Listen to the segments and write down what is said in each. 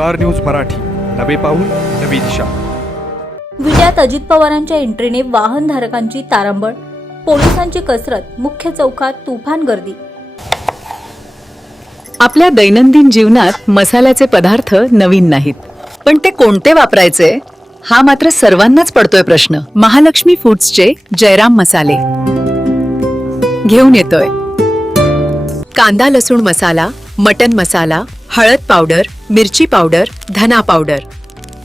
Star news Marathi, नवे पाऊल नवी दिशा. विट्यात अजित पवारांच्या एंट्रीने वाहनधारकांची तारांबळ, पोलिसांची कसरत, मुख्य चौकात तुफान गर्दी. आपल्या दैनंदिन जीवनात मसाल्याचे पदार्थ नवीन नाहीत, पण ते कोणते वापरायचे हा मात्र सर्वांनाच पडतोय प्रश्न. महालक्ष्मी फूड्सचे जयराम मसाले घेऊन येतोय. कांदा लसूण मसाला, मटन मसाला, हळद पावडर, मिरची पावडर, धना पावडर,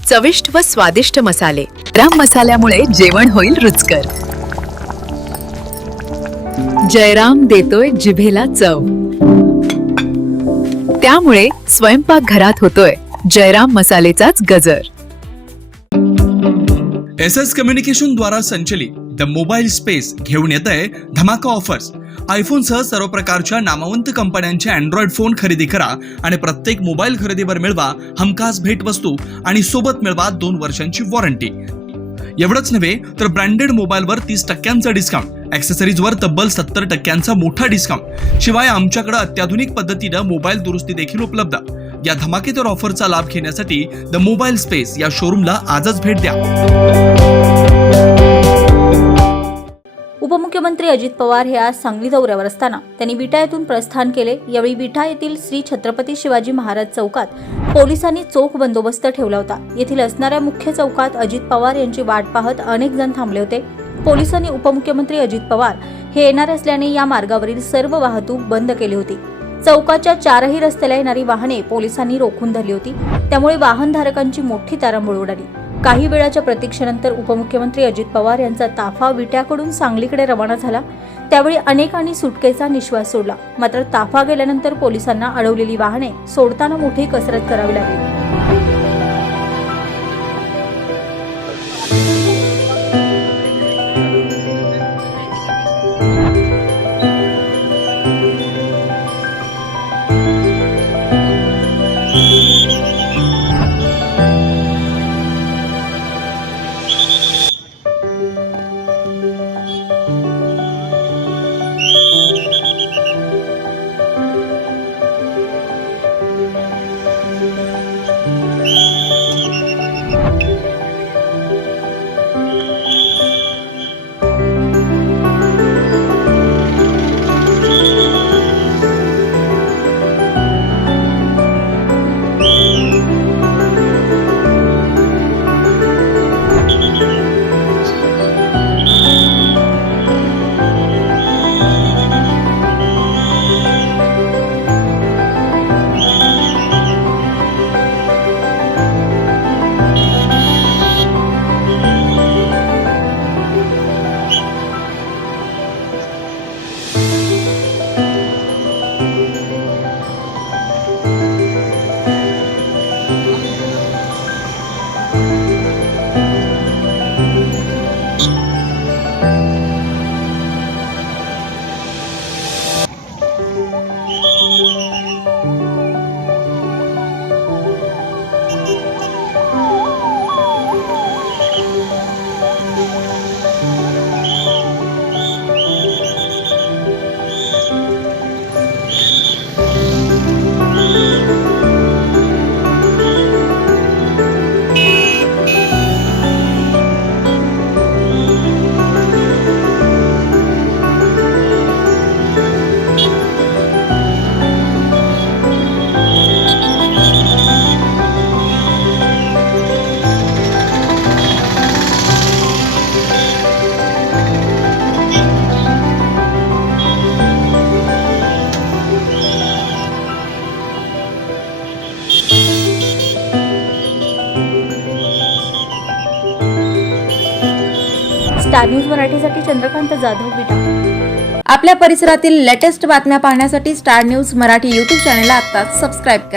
चविष्ट व स्वादिष्ट मसाले. जयराम मसाल्यामुळे जेवण होईल रुचकर. जयराम देतोय जिभेला चव, त्यामुळे स्वयंपाक घरात होतोय जयराम मसालेचाच गजर. SS कम्युनिकेशन द्वारा संचलित द मोबाईल स्पेस घेऊन येत आहे धमाका ऑफर्स. आयफोनसह सर्व प्रकारच्या नामवंत कंपन्यांचे अँड्रॉइड फोन खरेदी करा आणि प्रत्येक मोबाईल खरेदीवर मिळवा हमखास भेटवस्तू आणि सोबत मिळवा 2 वर्षांची वॉरंटी. एवढंच नव्हे तर ब्रँडेड मोबाईलवर 30% डिस्काउंट, ॲक्सेसरीजवर तब्बल 70% मोठा डिस्काउंट. शिवाय आमच्याकडे अत्याधुनिक पद्धतीनं मोबाईल दुरुस्ती देखील उपलब्ध. या धमाकेदार ऑफरचा लाभ घेण्यासाठी द मोबाईल स्पेस या शोरूमला आजच भेट द्या. उपमुख्यमंत्री अजित पवार हे आज सांगली दौऱ्यावर असताना त्यांनी विटा येथून प्रस्थान केले. यावेळी विटा येथील श्री छत्रपती शिवाजी महाराज चौकात पोलिसांनी चोख बंदोबस्त ठेवला होता. येथील असणाऱ्या मुख्य चौकात अजित पवार यांची वाट पाहत अनेक जण थांबले होते. पोलिसांनी उपमुख्यमंत्री अजित पवार हे येणार असल्याने या मार्गावरील सर्व वाहतूक बंद केली होती. चौकाच्या 4ही रस्त्याला येणारी वाहने पोलिसांनी रोखून धरली होती. त्यामुळे वाहनधारकांची मोठी तारांबळ उडाली. काही वेळाच्या प्रतीक्षेनंतर उपमुख्यमंत्री अजित पवार यांचा ताफा विट्याकडून सांगलीकडे रवाना झाला. त्यावेळी अनेकांनी सुटकेचा निश्वास सोडला. मात्र ताफा गेल्यानंतर पोलिसांना अडवलेली वाहने सोडताना मोठी कसरत करावी लागली. स्टार न्यूज मराठीसाठी चंद्रकांत जाधव, विटा. आपल्या परिसरातील लेटेस्ट बातम्या पाहण्यासाठी स्टार न्यूज मराठी YouTube चॅनलला आत्ताच सबस्क्राईब करा.